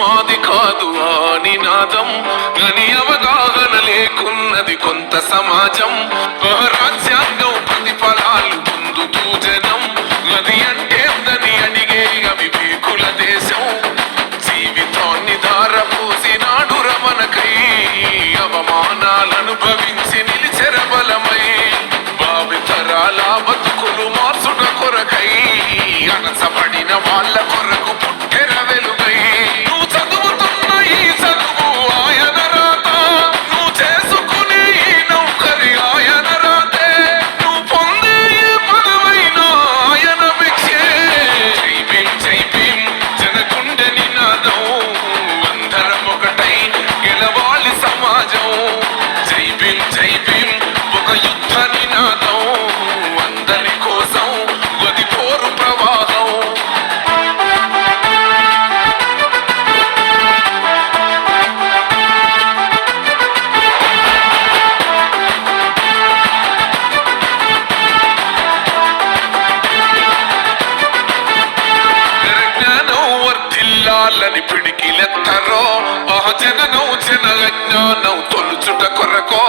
మాది కాదు ఆ నినాదం. గని అవగాహన లేకున్నది కొంత సమాజం. కాని పిడికిలెత్తరో? ఆ జననౌ జన అజ్ఞానం తొలుచుట కొరకో